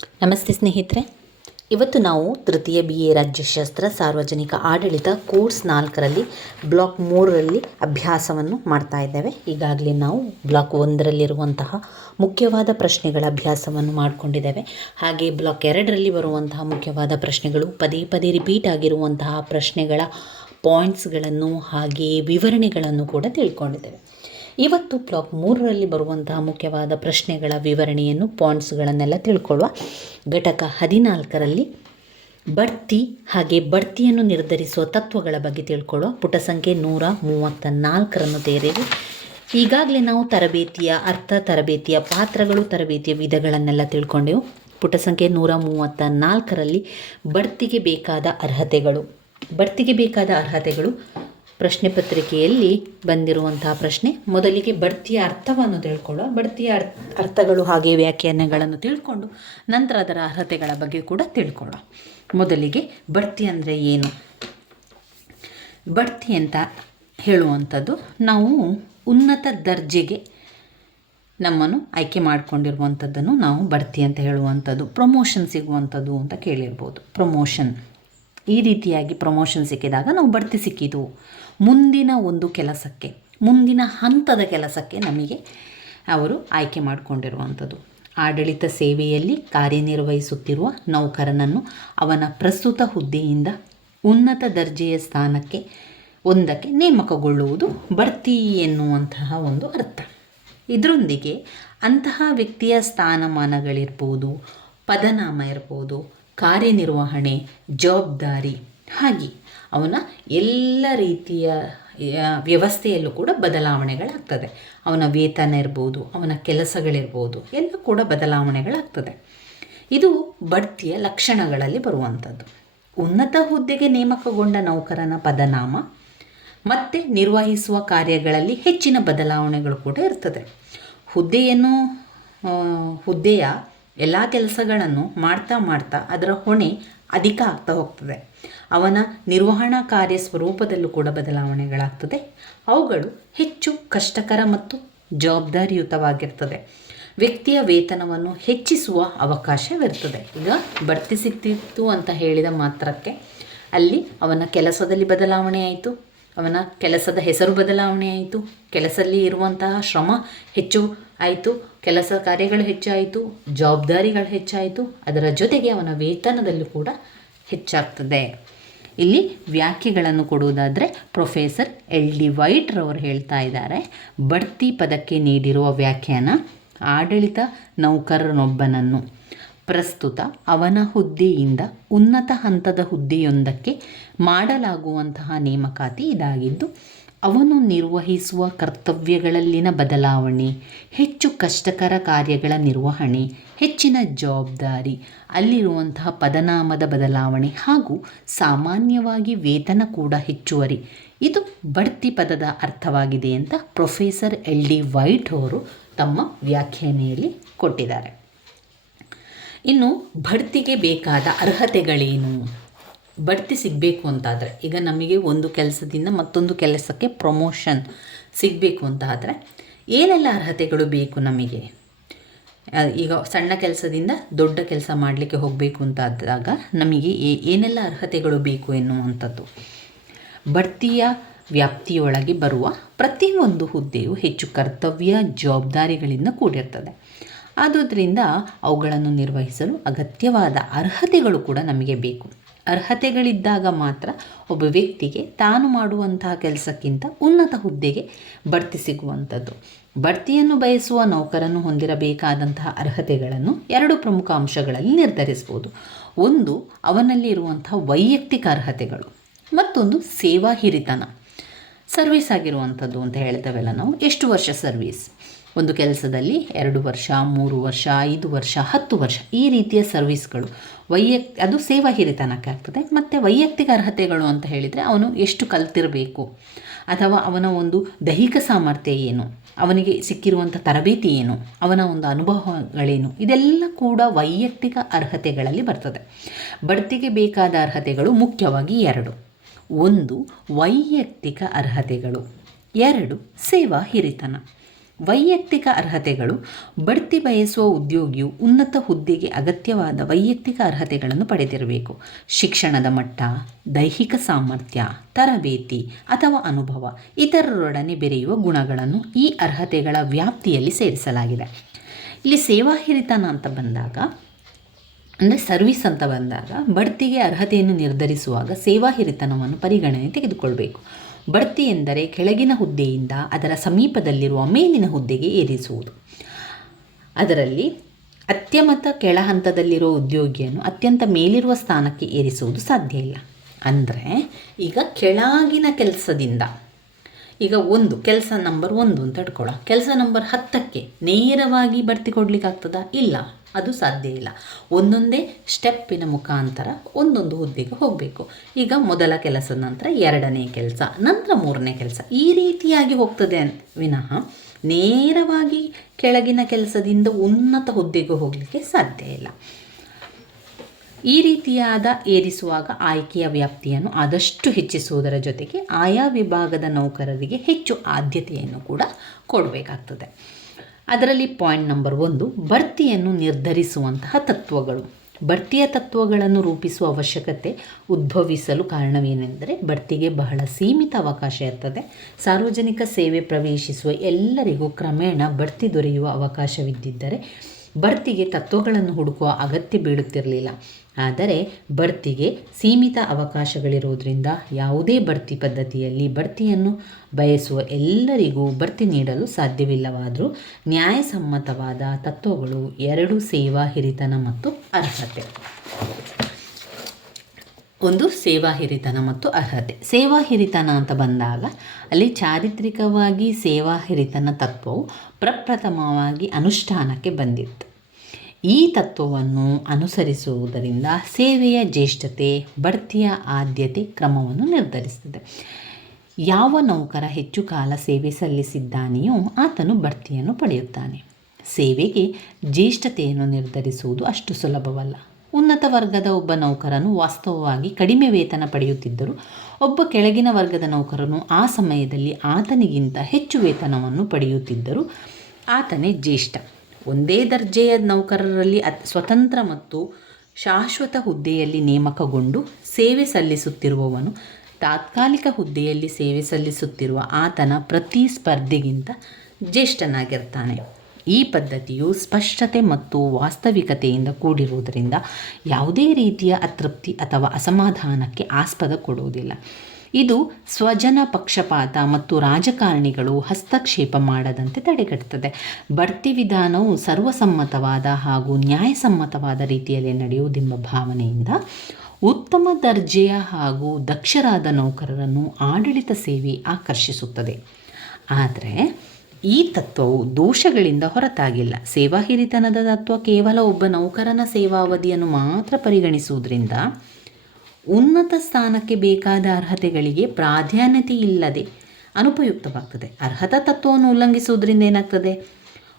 ನಮಸ್ತೆ ಸ್ನೇಹಿತರೆ. ಇವತ್ತು ನಾವು ತೃತೀಯ ಬಿ ಎ ರಾಜ್ಯಶಾಸ್ತ್ರ ಸಾರ್ವಜನಿಕ ಆಡಳಿತ ಕೋರ್ಸ್ ನಾಲ್ಕರಲ್ಲಿ, ಬ್ಲಾಕ್ ಮೂರರಲ್ಲಿ ಅಭ್ಯಾಸವನ್ನು ಮಾಡ್ತಾ ಇದ್ದೇವೆ. ಈಗಾಗಲೇ ನಾವು ಬ್ಲಾಕ್ ಒಂದರಲ್ಲಿರುವಂತಹ ಮುಖ್ಯವಾದ ಪ್ರಶ್ನೆಗಳ ಅಭ್ಯಾಸವನ್ನು ಮಾಡಿಕೊಂಡಿದ್ದೇವೆ. ಹಾಗೆ ಬ್ಲಾಕ್ ಎರಡರಲ್ಲಿ ಬರುವಂತಹ ಮುಖ್ಯವಾದ ಪ್ರಶ್ನೆಗಳು ಪದೇ ಪದೇ ರಿಪೀಟ್ ಆಗಿರುವಂತಹ ಪ್ರಶ್ನೆಗಳ ಪಾಯಿಂಟ್ಸ್ಗಳನ್ನು ಹಾಗೆ ವಿವರಣೆಗಳನ್ನು ಕೂಡ ತಿಳ್ಕೊಂಡಿದ್ದೇವೆ. ಇವತ್ತು ಬ್ಲಾಕ್ ಮೂರರಲ್ಲಿ ಬರುವಂತಹ ಮುಖ್ಯವಾದ ಪ್ರಶ್ನೆಗಳ ವಿವರಣೆಯನ್ನು ಪಾಯಿಂಟ್ಸ್ಗಳನ್ನೆಲ್ಲ ತಿಳ್ಕೊಳ್ಳುವ ಘಟಕ ಹದಿನಾಲ್ಕರಲ್ಲಿ ಬಡ್ತಿ ಹಾಗೆ ಬಡ್ತಿಯನ್ನು ನಿರ್ಧರಿಸುವ ತತ್ವಗಳ ಬಗ್ಗೆ ತಿಳ್ಕೊಳ್ಳುವ. ಪುಟ ಸಂಖ್ಯೆ ನೂರ ಮೂವತ್ತ ನಾಲ್ಕರನ್ನು ತೆರೆಯಿರಿ ಈಗಾಗಲೇ ನಾವು ತರಬೇತಿಯ ಅರ್ಥ, ತರಬೇತಿಯ ಪಾತ್ರಗಳು, ತರಬೇತಿಯ ವಿಧಗಳನ್ನೆಲ್ಲ ತಿಳ್ಕೊಂಡೆವು. ಪುಟ ಸಂಖ್ಯೆ ನೂರ ಮೂವತ್ತ ನಾಲ್ಕರಲ್ಲಿ ಬಡ್ತಿಗೆ ಬೇಕಾದ ಅರ್ಹತೆಗಳು. ಬಡ್ತಿಗೆ ಬೇಕಾದ ಅರ್ಹತೆಗಳು ಪ್ರಶ್ನೆ ಪತ್ರಿಕೆಯಲ್ಲಿ ಬಂದಿರುವಂತಹ ಪ್ರಶ್ನೆ, ಮೊದಲಿಗೆ ಬಡ್ತಿಯ ಅರ್ಥವನ್ನು ತಿಳ್ಕೊಳ್ಳುವ, ಬಡ್ತಿಯ ಅರ್ಥ ಅರ್ಥಗಳು ಹಾಗೆ ವ್ಯಾಖ್ಯಾನಗಳನ್ನು ತಿಳ್ಕೊಂಡು ನಂತರ ಅದರ ಅರ್ಹತೆಗಳ ಬಗ್ಗೆ ಕೂಡ ತಿಳ್ಕೊಳ್ಳೋ ಮೊದಲಿಗೆ ಬಡ್ತಿ ಅಂದರೆ ಏನು? ಬಡ್ತಿ ಅಂತ ಹೇಳುವಂಥದ್ದು ನಾವು ಉನ್ನತ ದರ್ಜೆಗೆ ನಮ್ಮನ್ನು ಆಯ್ಕೆ ಮಾಡಿಕೊಂಡಿರುವಂಥದ್ದನ್ನು ನಾವು ಬಡ್ತಿ ಅಂತ ಹೇಳುವಂಥದ್ದು. ಪ್ರಮೋಷನ್ ಸಿಗುವಂಥದ್ದು ಅಂತ ಕೇಳಿರ್ಬೋದು. ಪ್ರಮೋಷನ್. ಈ ರೀತಿಯಾಗಿ ಪ್ರಮೋಷನ್ ಸಿಕ್ಕಿದಾಗ ನಾವು ಬಡ್ತಿ ಸಿಕ್ಕಿದ್ದು. ಮುಂದಿನ ಒಂದು ಕೆಲಸಕ್ಕೆ, ಮುಂದಿನ ಹಂತದ ಕೆಲಸಕ್ಕೆ ನಮಗೆ ಅವರು ಆಯ್ಕೆ ಮಾಡಿಕೊಂಡಿರುವಂಥದ್ದು. ಆಡಳಿತ ಸೇವೆಯಲ್ಲಿ ಕಾರ್ಯನಿರ್ವಹಿಸುತ್ತಿರುವ ನೌಕರನನ್ನು ಅವನ ಪ್ರಸ್ತುತ ಹುದ್ದೆಯಿಂದ ಉನ್ನತ ದರ್ಜೆಯ ಸ್ಥಾನಕ್ಕೆ, ಒಂದಕ್ಕೆ ನೇಮಕಗೊಳ್ಳುವುದು ಬಡ್ತಿ ಎನ್ನುವಂತಹ ಒಂದು ಅರ್ಥ. ಇದರೊಂದಿಗೆ ಅಂತಹ ವ್ಯಕ್ತಿಯ ಸ್ಥಾನಮಾನಗಳಿರ್ಬೋದು, ಪದನಾಮ ಇರ್ಬೋದು, ಕಾರ್ಯನಿರ್ವಹಣೆ, ಜವಾಬ್ದಾರಿ, ಹಾಗೆ ಅವನ ಎಲ್ಲ ರೀತಿಯ ವ್ಯವಸ್ಥೆಯಲ್ಲೂ ಕೂಡ ಬದಲಾವಣೆಗಳಾಗ್ತದೆ. ಅವನ ವೇತನ ಇರ್ಬೋದು, ಅವನ ಕೆಲಸಗಳಿರ್ಬೋದು, ಎಲ್ಲ ಕೂಡ ಬದಲಾವಣೆಗಳಾಗ್ತದೆ. ಇದು ಬಡ್ತಿಯ ಲಕ್ಷಣಗಳಲ್ಲಿ ಬರುವಂಥದ್ದು. ಉನ್ನತ ಹುದ್ದೆಗೆ ನೇಮಕಗೊಂಡ ನೌಕರನ ಪದನಾಮ, ಮತ್ತು ನಿರ್ವಹಿಸುವ ಕಾರ್ಯಗಳಲ್ಲಿ ಹೆಚ್ಚಿನ ಬದಲಾವಣೆಗಳು ಕೂಡ ಇರ್ತದೆ. ಹುದ್ದೆಯನ್ನು ಹುದ್ದೆಯ ಎಲ್ಲ ಕೆಲಸಗಳನ್ನು ಮಾಡ್ತಾ ಮಾಡ್ತಾ ಅದರ ಹೊಣೆ ಅಧಿಕ ಆಗ್ತಾ ಹೋಗ್ತದೆ. ಅವನ ನಿರ್ವಹಣಾ ಕಾರ್ಯ ಸ್ವರೂಪದಲ್ಲೂ ಕೂಡ ಬದಲಾವಣೆಗಳಾಗ್ತದೆ. ಅವುಗಳು ಹೆಚ್ಚು ಕಷ್ಟಕರ ಮತ್ತು ಜವಾಬ್ದಾರಿಯುತವಾಗಿರ್ತದೆ. ವ್ಯಕ್ತಿಯ ವೇತನವನ್ನು ಹೆಚ್ಚಿಸುವ ಅವಕಾಶವಿರ್ತದೆ. ಈಗ ಬಡ್ತಿ ಸಿಗ್ತಿತ್ತು ಅಂತ ಹೇಳಿದ ಮಾತ್ರಕ್ಕೆ ಅಲ್ಲಿ ಅವನ ಕೆಲಸದಲ್ಲಿ ಬದಲಾವಣೆ ಆಯಿತು. ಅವನ ಕೆಲಸದ ಹೆಸರು ಬದಲಾವಣೆ ಆಯಿತು. ಕೆಲಸದಲ್ಲಿ ಇರುವಂತಹ ಶ್ರಮ ಹೆಚ್ಚು ಆಯಿತು. ಕೆಲಸ ಕಾರ್ಯಗಳು ಹೆಚ್ಚಾಯಿತು. ಜವಾಬ್ದಾರಿಗಳು ಹೆಚ್ಚಾಯಿತು. ಅದರ ಜೊತೆಗೆ ಅವನ ವೇತನದಲ್ಲೂ ಕೂಡ ಹೆಚ್ಚಾಗ್ತದೆ. ಇಲ್ಲಿ ವ್ಯಾಖ್ಯೆಗಳನ್ನು ಕೊಡುವುದಾದರೆ ಪ್ರೊಫೆಸರ್ ಎಲ್ ಡಿ ವೈಟ್ರವರು ಹೇಳ್ತಾ ಇದ್ದಾರೆ. ಬಡ್ತಿ ಪದಕ್ಕೆ ನೀಡಿರುವ ವ್ಯಾಖ್ಯಾನ, ಆಡಳಿತ ನೌಕರನೊಬ್ಬನನ್ನು. ಪ್ರಸ್ತುತ ಅವನ ಹುದ್ದೆಯಿಂದ ಉನ್ನತ ಹಂತದ ಹುದ್ದೆಯೊಂದಕ್ಕೆ ಮಾಡಲಾಗುವಂತಹ ನೇಮಕಾತಿ ಇದಾಗಿದ್ದು ಅವನು ನಿರ್ವಹಿಸುವ ಕರ್ತವ್ಯಗಳಲ್ಲಿನ ಬದಲಾವಣೆ, ಹೆಚ್ಚು ಕಷ್ಟಕರ ಕಾರ್ಯಗಳ ನಿರ್ವಹಣೆ, ಹೆಚ್ಚಿನ ಜವಾಬ್ದಾರಿ, ಅಲ್ಲಿರುವಂತಹ ಪದನಾಮದ ಬದಲಾವಣೆ ಹಾಗೂ ಸಾಮಾನ್ಯವಾಗಿ ವೇತನ ಕೂಡ ಹೆಚ್ಚುವರಿ. ಇದು ಬಡ್ತಿ ಪದದ ಅರ್ಥವಾಗಿದೆ ಅಂತ ಪ್ರೊಫೆಸರ್ ಎಲ್ ಡಿ ವೈಟ್ ಅವರು ತಮ್ಮ ವ್ಯಾಖ್ಯಾನೆಯಲ್ಲಿ ಕೊಟ್ಟಿದ್ದಾರೆ. ಇನ್ನು ಬಡ್ತಿಗೆ ಬೇಕಾದ ಅರ್ಹತೆಗಳೇನು? ಬಡ್ತಿ ಸಿಗಬೇಕು ಅಂತಾದರೆ, ಈಗ ನಮಗೆ ಒಂದು ಕೆಲಸದಿಂದ ಮತ್ತೊಂದು ಕೆಲಸಕ್ಕೆ ಪ್ರಮೋಷನ್ ಸಿಗಬೇಕು ಅಂತ ಆದರೆ ಏನೆಲ್ಲ ಅರ್ಹತೆಗಳು ಬೇಕು ನಮಗೆ? ಈಗ ಸಣ್ಣ ಕೆಲಸದಿಂದ ದೊಡ್ಡ ಕೆಲಸ ಮಾಡಲಿಕ್ಕೆ ಹೋಗಬೇಕು ಅಂತ ಆದಾಗ ನಮಗೆ ಏನೆಲ್ಲ ಅರ್ಹತೆಗಳು ಬೇಕು ಎನ್ನುವಂಥದ್ದು? ಬಡ್ತಿಯ ವ್ಯಾಪ್ತಿಯೊಳಗೆ ಬರುವ ಪ್ರತಿಯೊಂದು ಹುದ್ದೆಯು ಹೆಚ್ಚು ಕರ್ತವ್ಯ ಜವಾಬ್ದಾರಿಗಳಿಂದ ಕೂಡಿರ್ತದೆ. ಆದುದರಿಂದ ಅವುಗಳನ್ನು ನಿರ್ವಹಿಸಲು ಅಗತ್ಯವಾದ ಅರ್ಹತೆಗಳು ಕೂಡ ನಮಗೆ ಬೇಕು. ಅರ್ಹತೆಗಳಿದ್ದಾಗ ಮಾತ್ರ ಒಬ್ಬ ವ್ಯಕ್ತಿಗೆ ತಾನು ಮಾಡುವಂತಹ ಕೆಲಸಕ್ಕಿಂತ ಉನ್ನತ ಹುದ್ದೆಗೆ ಬಡ್ತಿ ಸಿಗುವಂಥದ್ದು. ಬಡ್ತಿಯನ್ನು ಬಯಸುವ ನೌಕರನ್ನು ಹೊಂದಿರಬೇಕಾದಂತಹ ಅರ್ಹತೆಗಳನ್ನು ಎರಡು ಪ್ರಮುಖ ಅಂಶಗಳಲ್ಲಿ ನಿರ್ಧರಿಸ್ಬೋದು ಒಂದು ಅವನಲ್ಲಿ ಇರುವಂತಹ ವೈಯಕ್ತಿಕ ಅರ್ಹತೆಗಳು. ಮತ್ತೊಂದು, ಸೇವಾ ಹಿರಿತನ. ಸರ್ವಿಸ್ ಆಗಿರುವಂಥದ್ದು ಅಂತ ಹೇಳ್ತೇವಲ್ಲ ನಾವು. ಎಷ್ಟು ವರ್ಷ ಸರ್ವಿಸ್? ಒಂದು ಕೆಲಸದಲ್ಲಿ ಎರಡು ವರ್ಷ, ಮೂರು ವರ್ಷ, ಐದು ವರ್ಷ, ಹತ್ತು ವರ್ಷ ಈ ರೀತಿಯ ಸರ್ವಿಸ್ಗಳು. ವೈಯಕ್, ಅದು ಸೇವಾ ಹಿರಿತನಕ್ಕೆ ಆಗ್ತದೆ. ಮತ್ತು ವೈಯಕ್ತಿಕ ಅರ್ಹತೆಗಳು ಅಂತ ಹೇಳಿದರೆ ಅವನು ಎಷ್ಟು ಕಲ್ತಿರಬೇಕು? ಅಥವಾ ಅವನ ಒಂದು ದೈಹಿಕ ಸಾಮರ್ಥ್ಯ ಏನು? ಅವನಿಗೆ ಸಿಕ್ಕಿರುವಂಥ ತರಬೇತಿ ಏನು? ಅವನ ಒಂದು ಅನುಭವಗಳೇನು? ಇದೆಲ್ಲ ಕೂಡ ವೈಯಕ್ತಿಕ ಅರ್ಹತೆಗಳಲ್ಲಿ ಬರ್ತದೆ. ಬಡ್ತಿಗೆ ಬೇಕಾದ ಅರ್ಹತೆಗಳು ಮುಖ್ಯವಾಗಿ ಎರಡು. ಒಂದು ವೈಯಕ್ತಿಕ ಅರ್ಹತೆಗಳು. ಎರಡು ಸೇವಾ ಹಿರಿತನ. ವೈಯಕ್ತಿಕ ಅರ್ಹತೆಗಳು. ಬಡ್ತಿ ಬಯಸುವ ಉದ್ಯೋಗಿಯು ಉನ್ನತ ಹುದ್ದೆಗೆ ಅಗತ್ಯವಾದ ವೈಯಕ್ತಿಕ ಅರ್ಹತೆಗಳನ್ನು ಪಡೆದಿರಬೇಕು. ಶಿಕ್ಷಣದ ಮಟ್ಟ, ದೈಹಿಕ ಸಾಮರ್ಥ್ಯ, ತರಬೇತಿ ಅಥವಾ ಅನುಭವ ಇತರರೊಡನೆ ಬೆರೆಯುವ ಗುಣಗಳನ್ನು ಈ ಅರ್ಹತೆಗಳ ವ್ಯಾಪ್ತಿಯಲ್ಲಿ ಸೇರಿಸಲಾಗಿದೆ. ಇಲ್ಲಿ ಸೇವಾ ಹಿರಿತನ ಅಂತ ಬಂದಾಗ ಅಂದರೆ ಸರ್ವಿಸ್ ಅಂತ ಬಂದಾಗ ಬಡ್ತಿಗೆ ಅರ್ಹತೆಯನ್ನು ನಿರ್ಧರಿಸುವಾಗ ಸೇವಾ ಹಿರಿತನವನ್ನು ಪರಿಗಣನೆ ತೆಗೆದುಕೊಳ್ಬೇಕು. ಬಡ್ತಿ ಎಂದರೆ ಕೆಳಗಿನ ಹುದ್ದೆಯಿಂದ ಅದರ ಸಮೀಪದಲ್ಲಿರುವ ಮೇಲಿನ ಹುದ್ದೆಗೆ ಏರಿಸುವುದು. ಅದರಲ್ಲಿ ಅತ್ಯಮತ ಕೆಳ ಹಂತದಲ್ಲಿರುವ ಉದ್ಯೋಗಿಯನ್ನು ಅತ್ಯಂತ ಮೇಲಿರುವ ಸ್ಥಾನಕ್ಕೆ ಏರಿಸುವುದು ಸಾಧ್ಯ ಇಲ್ಲ. ಅಂದರೆ ಈಗ ಕೆಳಗಿನ ಕೆಲಸದಿಂದ ಈಗ ಒಂದು, ಕೆಲಸ ನಂಬರ್ ಒಂದು ಅಂತ ಇಟ್ಕೊಳ್ಳೋ ಕೆಲಸ ನಂಬರ್ ಹತ್ತಕ್ಕೆ ನೇರವಾಗಿ ಬಡ್ತಿ ಕೊಡಲಿಕ್ಕಾಗ್ತದಾ ಇಲ್ಲ, ಅದು ಸಾಧ್ಯ ಇಲ್ಲ. ಒಂದೊಂದೇ ಸ್ಟೆಪ್ಪಿನ ಮುಖಾಂತರ ಒಂದೊಂದು ಹುದ್ದೆಗೆ ಹೋಗಬೇಕು. ಈಗ ಮೊದಲ ಕೆಲಸದ ನಂತರ ಎರಡನೇ ಕೆಲಸ, ನಂತರ ಮೂರನೇ ಕೆಲಸ. ಈ ರೀತಿಯಾಗಿ ಹೋಗ್ತದೆ ವಿನಃ ನೇರವಾಗಿ ಕೆಳಗಿನ ಕೆಲಸದಿಂದ ಉನ್ನತ ಹುದ್ದೆಗೆ ಹೋಗಲಿಕ್ಕೆ ಸಾಧ್ಯ ಇಲ್ಲ. ಈ ರೀತಿಯಾದ ಏರಿಸುವಾಗ ಆಯ್ಕೆಯ ವ್ಯಾಪ್ತಿಯನ್ನು ಆದಷ್ಟು ಹೆಚ್ಚಿಸುವುದರ ಜೊತೆಗೆ ಆಯಾ ವಿಭಾಗದ ನೌಕರರಿಗೆ ಹೆಚ್ಚು ಆದ್ಯತೆಯನ್ನು ಕೂಡ ಕೊಡಬೇಕಾಗ್ತದೆ. ಅದರಲ್ಲಿ ಪಾಯಿಂಟ್ ನಂಬರ್ ಒಂದು ಬಡ್ತಿಯನ್ನು ನಿರ್ಧರಿಸುವಂತಹ ತತ್ವಗಳು. ಬಡ್ತಿಯ ತತ್ವಗಳನ್ನು ರೂಪಿಸುವ ಅವಶ್ಯಕತೆ ಉದ್ಭವಿಸಲು ಕಾರಣವೇನೆಂದರೆ ಬಡ್ತಿಗೆ ಬಹಳ ಸೀಮಿತ ಅವಕಾಶ ಇರ್ತದೆ. ಸಾರ್ವಜನಿಕ ಸೇವೆ ಪ್ರವೇಶಿಸುವ ಎಲ್ಲರಿಗೂ ಕ್ರಮೇಣ ಬಡ್ತಿ ದೊರೆಯುವ ಅವಕಾಶವಿದ್ದಿದ್ದರೆ ಬಡ್ತಿಗೆ ತತ್ವಗಳನ್ನು ಹುಡುಕುವ ಅಗತ್ಯ ಬೀಳುತ್ತಿರಲಿಲ್ಲ. ಆದರೆ ಬರ್ತಿಗೆ ಸೀಮಿತ ಅವಕಾಶಗಳಿರುವುದರಿಂದ ಯಾವುದೇ ಬರ್ತಿ ಪದ್ಧತಿಯಲ್ಲಿ ಬರ್ತಿಯನ್ನು ಬಯಸುವ ಎಲ್ಲರಿಗೂ ಬರ್ತಿ ನೀಡಲು ಸಾಧ್ಯವಿಲ್ಲವಾದರೂ ನ್ಯಾಯಸಮ್ಮತವಾದ ತತ್ವಗಳು ಎರಡು ಸೇವಾ ಹಿರಿತನ ಮತ್ತು ಅರ್ಹತೆ. ಒಂದು ಸೇವಾ ಹಿರಿತನ ಮತ್ತು ಅರ್ಹತೆ. ಸೇವಾ ಹಿರಿತನ ಅಂತ ಬಂದಾಗ ಅಲ್ಲಿ ಚಾರಿತ್ರಿಕವಾಗಿ ಸೇವಾ ಹಿರಿತನ ತತ್ವವು ಪ್ರಪ್ರಥಮವಾಗಿ ಅನುಷ್ಠಾನಕ್ಕೆ ಬಂದಿತ್ತು. ಈ ತತ್ವವನ್ನು ಅನುಸರಿಸುವುದರಿಂದ ಸೇವೆಯ ಜ್ಯೇಷ್ಠತೆ, ಬಡ್ತಿಯ ಆದ್ಯತೆ ಕ್ರಮವನ್ನು ನಿರ್ಧರಿಸುತ್ತದೆ. ಯಾವ ನೌಕರ ಹೆಚ್ಚು ಕಾಲ ಸೇವೆ ಸಲ್ಲಿಸಿದ್ದಾನೆಯೋ ಆತನು ಬಡ್ತಿಯನ್ನು ಪಡೆಯುತ್ತಾನೆ. ಸೇವೆಗೆ ಜ್ಯೇಷ್ಠತೆಯನ್ನು ನಿರ್ಧರಿಸುವುದು ಅಷ್ಟು ಸುಲಭವಲ್ಲ. ಉನ್ನತ ವರ್ಗದ ಒಬ್ಬ ನೌಕರನು ವಾಸ್ತವವಾಗಿ ಕಡಿಮೆ ವೇತನ ಪಡೆಯುತ್ತಿದ್ದರು. ಒಬ್ಬ ಕೆಳಗಿನ ವರ್ಗದ ನೌಕರನು ಆ ಸಮಯದಲ್ಲಿ ಆತನಿಗಿಂತ ಹೆಚ್ಚು ವೇತನವನ್ನು ಪಡೆಯುತ್ತಿದ್ದರು. ಆತನೇ ಜ್ಯೇಷ್ಠ. ಒಂದೇ ದರ್ಜೆಯ ನೌಕರರಲ್ಲಿ ಅತ್ ಸ್ವತಂತ್ರ ಮತ್ತು ಶಾಶ್ವತ ಹುದ್ದೆಯಲ್ಲಿ ನೇಮಕಗೊಂಡು ಸೇವೆ ಸಲ್ಲಿಸುತ್ತಿರುವವನು, ತಾತ್ಕಾಲಿಕ ಹುದ್ದೆಯಲ್ಲಿ ಸೇವೆ ಸಲ್ಲಿಸುತ್ತಿರುವ ಆತನ ಪ್ರತಿಸ್ಪರ್ಧಿಗಿಂತ ಜ್ಯೇಷ್ಠನಾಗಿರ್ತಾನೆ. ಈ ಪದ್ಧತಿಯು ಸ್ಪಷ್ಟತೆ ಮತ್ತು ವಾಸ್ತವಿಕತೆಯಿಂದ ಕೂಡಿರುವುದರಿಂದ ಯಾವುದೇ ರೀತಿಯ ಅತೃಪ್ತಿ ಅಥವಾ ಅಸಮಾಧಾನಕ್ಕೆ ಆಸ್ಪದ ಕೊಡುವುದಿಲ್ಲ. ಇದು ಸ್ವಜನ ಪಕ್ಷಪಾತ ಮತ್ತು ರಾಜಕಾರಣಿಗಳು ಹಸ್ತಕ್ಷೇಪ ಮಾಡದಂತೆ ತಡೆಗಟ್ಟುತ್ತದೆ ಬಡ್ತಿ ವಿಧಾನವು ಸರ್ವಸಮ್ಮತವಾದ ಹಾಗೂ ನ್ಯಾಯಸಮ್ಮತವಾದ ರೀತಿಯಲ್ಲಿ ನಡೆಯುವುದೆಂಬ ಭಾವನೆಯಿಂದ ಉತ್ತಮ ದರ್ಜೆಯ ಹಾಗೂ ದಕ್ಷರಾದ ನೌಕರರನ್ನು ಆಡಳಿತ ಸೇವೆ ಆಕರ್ಷಿಸುತ್ತದೆ. ಆದರೆ ಈ ತತ್ವವು ದೋಷಗಳಿಂದ ಹೊರತಾಗಿಲ್ಲ. ಸೇವಾ ಹಿರಿತನದ ತತ್ವ ಕೇವಲ ಒಬ್ಬ ನೌಕರನ ಸೇವಾವಧಿಯನ್ನು ಮಾತ್ರ ಪರಿಗಣಿಸುವುದರಿಂದ ಉನ್ನತ ಸ್ಥಾನಕ್ಕೆ ಬೇಕಾದ ಅರ್ಹತೆಗಳಿಗೆ ಪ್ರಾಧಾನ್ಯತೆ ಇಲ್ಲದೆ ಅನುಪಯುಕ್ತವಾಗ್ತದೆ. ಅರ್ಹತಾ ತತ್ವವನ್ನು ಉಲ್ಲಂಘಿಸುವುದರಿಂದ ಏನಾಗ್ತದೆ?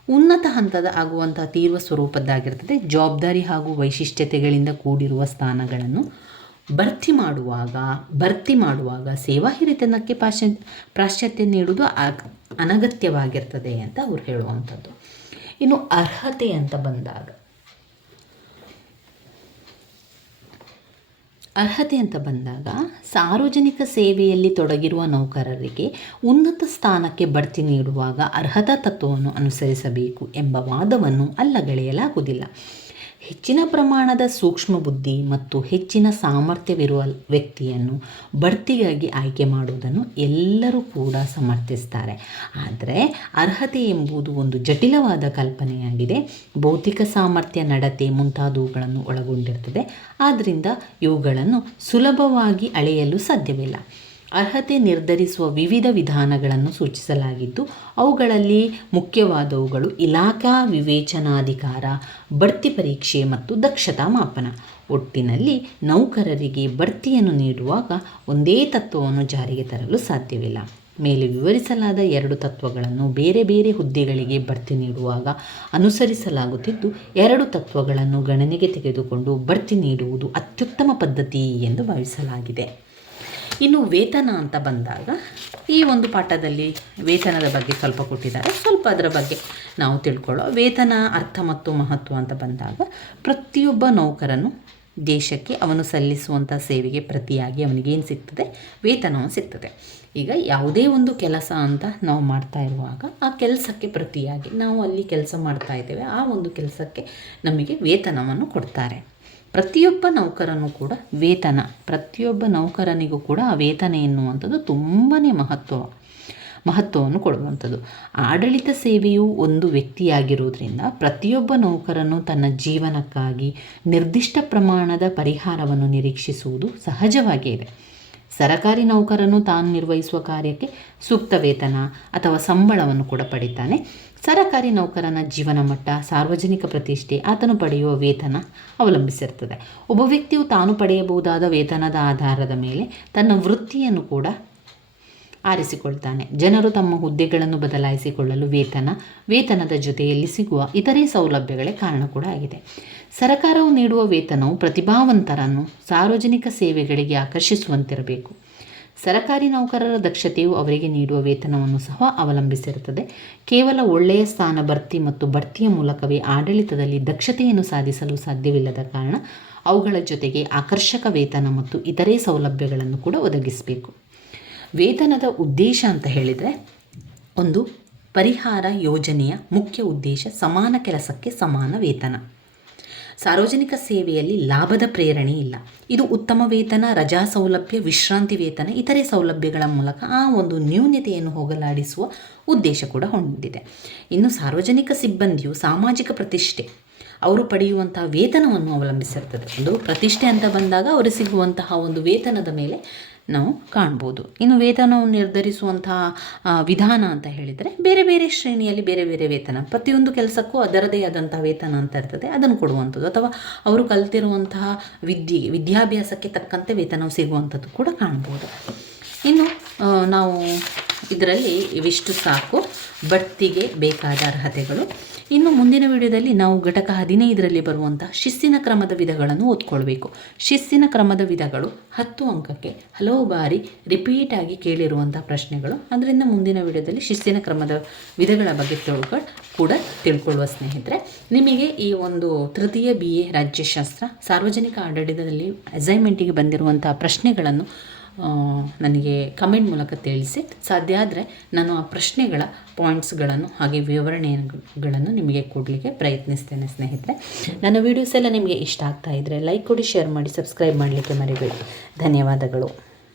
ಉನ್ನತ ಹಂತದ ಆಗುವಂತಹ ತೀವ್ರ ಸ್ವರೂಪದ್ದಾಗಿರ್ತದೆ. ಜವಾಬ್ದಾರಿ ಹಾಗೂ ವೈಶಿಷ್ಟ್ಯತೆಗಳಿಂದ ಕೂಡಿರುವ ಸ್ಥಾನಗಳನ್ನು ಭರ್ತಿ ಮಾಡುವಾಗ ಭರ್ತಿ ಮಾಡುವಾಗ ಸೇವಾ ಹಿರಿತನಕ್ಕೆ ಪಾಶ್ಚ, ಪಾಶ್ಚಾತ್ಯ ನೀಡುವುದು ಅನಗತ್ಯವಾಗಿರ್ತದೆ ಅಂತ ಅವ್ರು ಹೇಳುವಂಥದ್ದು. ಇನ್ನು ಅರ್ಹತೆ ಅಂತ ಬಂದಾಗ, ಅರ್ಹತೆ ಅಂತ ಬಂದಾಗ ಸಾರ್ವಜನಿಕ ಸೇವೆಯಲ್ಲಿ ತೊಡಗಿರುವ ನೌಕರರಿಗೆ ಉನ್ನತ ಸ್ಥಾನಕ್ಕೆ ಬಡ್ತಿ ನೀಡುವಾಗ ಅರ್ಹತಾ ತತ್ವವನ್ನು ಅನುಸರಿಸಬೇಕು ಎಂಬ ವಾದವನ್ನು ಅಲ್ಲಗಳೆಯಲಾಗುವುದಿಲ್ಲ ಹೆಚ್ಚಿನ ಪ್ರಮಾಣದ ಸೂಕ್ಷ್ಮ ಬುದ್ಧಿ ಮತ್ತು ಹೆಚ್ಚಿನ ಸಾಮರ್ಥ್ಯವಿರುವ ವ್ಯಕ್ತಿಯನ್ನು ಬಡ್ತಿಗಾಗಿ ಆಯ್ಕೆ ಮಾಡುವುದನ್ನು ಎಲ್ಲರೂ ಕೂಡ ಸಮರ್ಥಿಸ್ತಾರೆ. ಆದರೆ ಅರ್ಹತೆ ಎಂಬುದು ಒಂದು ಜಟಿಲವಾದ ಕಲ್ಪನೆಯಾಗಿದೆ. ಭೌತಿಕ ಸಾಮರ್ಥ್ಯ, ನಡತೆ ಮುಂತಾದವುಗಳನ್ನು ಒಳಗೊಂಡಿರ್ತದೆ ಆದ್ದರಿಂದ ಇವುಗಳನ್ನು ಸುಲಭವಾಗಿ ಅಳೆಯಲು ಸಾಧ್ಯವಿಲ್ಲ. ಅರ್ಹತೆ ನಿರ್ಧರಿಸುವ ವಿವಿಧ ವಿಧಾನಗಳನ್ನು ಸೂಚಿಸಲಾಗಿದ್ದು, ಅವುಗಳಲ್ಲಿ ಮುಖ್ಯವಾದವುಗಳು ಇಲಾಖಾ ವಿವೇಚನಾಧಿಕಾರ, ಬಡ್ತಿ ಪರೀಕ್ಷೆ ಮತ್ತು ದಕ್ಷತಾ ಮಾಪನ. ಒಟ್ಟಿನಲ್ಲಿ ನೌಕರರಿಗೆ ಬಡ್ತಿಯನ್ನು ನೀಡುವಾಗ ಒಂದೇ ತತ್ವವನ್ನು ಜಾರಿಗೆ ತರಲು ಸಾಧ್ಯವಿಲ್ಲ. ಮೇಲೆ ವಿವರಿಸಲಾದ ಎರಡು ತತ್ವಗಳನ್ನು ಬೇರೆ ಬೇರೆ ಹುದ್ದೆಗಳಿಗೆ ಬಡ್ತಿ ನೀಡುವಾಗ ಅನುಸರಿಸಲಾಗುತ್ತಿದ್ದು, ಎರಡು ತತ್ವಗಳನ್ನು ಗಣನೆಗೆ ತೆಗೆದುಕೊಂಡು ಬಡ್ತಿ ನೀಡುವುದು ಅತ್ಯುತ್ತಮ ಪದ್ಧತಿ ಎಂದು ಭಾವಿಸಲಾಗಿದೆ. ಇನ್ನು ವೇತನ ಅಂತ ಬಂದಾಗ ಈ ಒಂದು ಪಾಠದಲ್ಲಿ ವೇತನದ ಬಗ್ಗೆ ಸ್ವಲ್ಪ ಕೊಟ್ಟಿದ್ದಾರೆ. ಸ್ವಲ್ಪ ಅದರ ಬಗ್ಗೆ ನಾವು ತಿಳ್ಕೊಳ್ಳೋ ವೇತನ, ಅರ್ಥ ಮತ್ತು ಮಹತ್ವ ಅಂತ ಬಂದಾಗ ಪ್ರತಿಯೊಬ್ಬ ನೌಕರನು ದೇಶಕ್ಕೆ ಅವನು ಸಲ್ಲಿಸುವಂಥ ಸೇವೆಗೆ ಪ್ರತಿಯಾಗಿ ಅವನಿಗೇನು ಸಿಗ್ತದೆ? ವೇತನವು ಸಿಗ್ತದೆ. ಈಗ ಯಾವುದೇ ಒಂದು ಕೆಲಸ ಅಂತ ನಾವು ಮಾಡ್ತಾ ಇರುವಾಗ ಆ ಕೆಲಸಕ್ಕೆ ಪ್ರತಿಯಾಗಿ ನಾವು ಅಲ್ಲಿ ಕೆಲಸ ಮಾಡ್ತಾ ಇದ್ದೇವೆ. ಆ ಒಂದು ಕೆಲಸಕ್ಕೆ ನಮಗೆ ವೇತನವನ್ನು ಕೊಡ್ತಾರೆ. ಪ್ರತಿಯೊಬ್ಬ ನೌಕರನು ಕೂಡ ವೇತನ. ಪ್ರತಿಯೊಬ್ಬ ನೌಕರನಿಗೂ ಕೂಡ ಆ ವೇತನ ಎನ್ನುವಂಥದ್ದು ತುಂಬಾ ಮಹತ್ವ, ಮಹತ್ವವನ್ನು ಕೊಡುವಂಥದ್ದು. ಆಡಳಿತ ಸೇವೆಯು ಒಂದು ವ್ಯಕ್ತಿಯಾಗಿರುವುದರಿಂದ ಪ್ರತಿಯೊಬ್ಬ ನೌಕರನು ತನ್ನ ಜೀವನಕ್ಕಾಗಿ ನಿರ್ದಿಷ್ಟ ಪ್ರಮಾಣದ ಪರಿಹಾರವನ್ನು ನಿರೀಕ್ಷಿಸುವುದು ಸಹಜವಾಗೇ ಇದೆ. ಸರಕಾರಿ ನೌಕರನು ತಾನು ನಿರ್ವಹಿಸುವ ಕಾರ್ಯಕ್ಕೆ ಸೂಕ್ತ ವೇತನ ಅಥವಾ ಸಂಬಳವನ್ನು ಕೂಡ ಪಡಿತಾನೆ. ಸರಕಾರಿ ನೌಕರನ ಜೀವನ ಮಟ್ಟ, ಸಾರ್ವಜನಿಕ ಪ್ರತಿಷ್ಠೆ, ಆತನು ಪಡೆಯುವ ವೇತನ ಅವಲಂಬಿಸಿರ್ತದೆ. ಒಬ್ಬ ವ್ಯಕ್ತಿಯು ತಾನು ಪಡೆಯಬಹುದಾದ ವೇತನದ ಆಧಾರದ ಮೇಲೆ ತನ್ನ ವೃತ್ತಿಯನ್ನು ಕೂಡ ಆರಿಸಿಕೊಳ್ತಾನೆ. ಜನರು ತಮ್ಮ ಹುದ್ದೆಗಳನ್ನು ಬದಲಾಯಿಸಿಕೊಳ್ಳಲು ವೇತನ, ವೇತನದ ಜೊತೆಯಲ್ಲಿ ಸಿಗುವ ಇತರೆ ಸೌಲಭ್ಯಗಳೇ ಕಾರಣ ಕೂಡ ಆಗಿದೆ. ಸರಕಾರವು ನೀಡುವ ವೇತನವು ಪ್ರತಿಭಾವಂತರನ್ನು ಸಾರ್ವಜನಿಕ ಸೇವೆಗಳಿಗೆ ಆಕರ್ಷಿಸುವಂತಿರಬೇಕು. ಸರಕಾರಿ ನೌಕರರ ದಕ್ಷತೆಯು ಅವರಿಗೆ ನೀಡುವ ವೇತನವನ್ನು ಸಹ ಅವಲಂಬಿಸಿರುತ್ತದೆ. ಕೇವಲ ಒಳ್ಳೆಯ ಸ್ಥಾನ ಭರ್ತಿ ಮತ್ತು ಬಡ್ತಿಯ ಮೂಲಕವೇ ಆಡಳಿತದಲ್ಲಿ ದಕ್ಷತೆಯನ್ನು ಸಾಧಿಸಲು ಸಾಧ್ಯವಿಲ್ಲದ ಕಾರಣ ಅವುಗಳ ಜೊತೆಗೆ ಆಕರ್ಷಕ ವೇತನ ಮತ್ತು ಇತರೆ ಸೌಲಭ್ಯಗಳನ್ನು ಕೂಡ ಒದಗಿಸಬೇಕು. ವೇತನದ ಉದ್ದೇಶ ಅಂತ ಹೇಳಿದರೆ ಒಂದು ಪರಿಹಾರ ಯೋಜನೆಯ ಮುಖ್ಯ ಉದ್ದೇಶ ಸಮಾನ ಕೆಲಸಕ್ಕೆ ಸಮಾನ ವೇತನ. ಸಾರ್ವಜನಿಕ ಸೇವೆಯಲ್ಲಿ ಲಾಭದ ಪ್ರೇರಣೆ ಇಲ್ಲ. ಇದು ಉತ್ತಮ ವೇತನ, ರಜಾ ಸೌಲಭ್ಯ, ವಿಶ್ರಾಂತಿ ವೇತನ, ಇತರೆ ಸೌಲಭ್ಯಗಳ ಮೂಲಕ ಆ ಒಂದು ನ್ಯೂನ್ಯತೆಯನ್ನು ಹೋಗಲಾಡಿಸುವ ಉದ್ದೇಶ ಕೂಡ ಹೊಂದಿದೆ. ಇನ್ನು ಸಾರ್ವಜನಿಕ ಸಿಬ್ಬಂದಿಯು ಸಾಮಾಜಿಕ ಪ್ರತಿಷ್ಠೆ, ಅವರು ಪಡೆಯುವಂತಹ ವೇತನವನ್ನು ಅವಲಂಬಿಸಿರ್ತದೆ. ಒಂದು ಪ್ರತಿಷ್ಠೆ ಅಂತ ಬಂದಾಗ ಅವರು ಸಿಗುವಂತಹ ಒಂದು ವೇತನದ ಮೇಲೆ ನಾವು ಕಾಣ್ಬೋದು. ಇನ್ನು ವೇತನವನ್ನು ನಿರ್ಧರಿಸುವಂತಹ ವಿಧಾನ ಅಂತ ಹೇಳಿದರೆ ಬೇರೆ ಬೇರೆ ಶ್ರೇಣಿಯಲ್ಲಿ ಬೇರೆ ಬೇರೆ ವೇತನ. ಪ್ರತಿಯೊಂದು ಕೆಲಸಕ್ಕೂ ಅದರದೇ ಆದಂತಹ ವೇತನ ಅಂತ ಇರ್ತದೆ. ಅದನ್ನು ಕೊಡುವಂಥದ್ದು. ಅಥವಾ ಅವರು ಕಲ್ತಿರುವಂತಹ ವಿದ್ಯೆ, ವಿದ್ಯಾಭ್ಯಾಸಕ್ಕೆ ತಕ್ಕಂತೆ ವೇತನವು ಸಿಗುವಂಥದ್ದು ಕೂಡ ಕಾಣ್ಬೋದು. ಇನ್ನು ನಾವು ಇದರಲ್ಲಿ ಇವಿಷ್ಟು ಸಾಕು. ಬಡ್ತಿಗೆ ಬೇಕಾದ ಅರ್ಹತೆಗಳು. ಇನ್ನು ಮುಂದಿನ ವಿಡಿಯೋದಲ್ಲಿ ನಾವು ಘಟಕ ಹದಿನೈದರಲ್ಲಿ ಬರುವಂತಹ ಶಿಸ್ತಿನ ಕ್ರಮದ ವಿಧಗಳನ್ನು ಓದ್ಕೊಳ್ಬೇಕು. ಶಿಸ್ತಿನ ಕ್ರಮದ ವಿಧಗಳು ಹತ್ತು ಅಂಕಕ್ಕೆ ಹಲವು ಬಾರಿ ರಿಪೀಟ್ ಆಗಿ ಕೇಳಿರುವಂತಹ ಪ್ರಶ್ನೆಗಳು. ಅದರಿಂದ ಮುಂದಿನ ವಿಡಿಯೋದಲ್ಲಿ ಶಿಸ್ತಿನ ಕ್ರಮದ ವಿಧಗಳ ಬಗ್ಗೆ ತಿಳ್ಕೊಂಡು ಕೂಡ ತಿಳ್ಕೊಳ್ಳುವ ಸ್ನೇಹಿತರೆ, ನಿಮಗೆ ಈ ಒಂದು ತೃತೀಯ ಬಿ ಎ ರಾಜ್ಯಶಾಸ್ತ್ರ ಸಾರ್ವಜನಿಕ ಆಡಳಿತದಲ್ಲಿ ಅಸೈನ್ಮೆಂಟಿಗೆ ಬಂದಿರುವಂತಹ ಪ್ರಶ್ನೆಗಳನ್ನು ನನಗೆ ಕಮೆಂಟ್ ಮೂಲಕ ತಿಳಿಸಿ. ಸಾಧ್ಯ ಆದರೆ ನಾನು ಆ ಪ್ರಶ್ನೆಗಳ ಪಾಯಿಂಟ್ಸ್ಗಳನ್ನು ಹಾಗೆ ವಿವರಣೆಗಳನ್ನು ನಿಮಗೆ ಕೊಡಲಿಕ್ಕೆ ಪ್ರಯತ್ನಿಸ್ತೇನೆ ಸ್ನೇಹಿತರೆ. ನನ್ನ ವೀಡಿಯೋಸ್ ಎಲ್ಲ ನಿಮಗೆ ಇಷ್ಟ ಆಗ್ತಾ ಇದ್ದರೆ ಲೈಕ್ ಕೊಡಿ ಶೇರ್ ಮಾಡಿ ಸಬ್ಸ್ಕ್ರೈಬ್ ಮಾಡಲಿಕ್ಕೆ ಮರಿಬೇಡಿ. ಧನ್ಯವಾದಗಳು.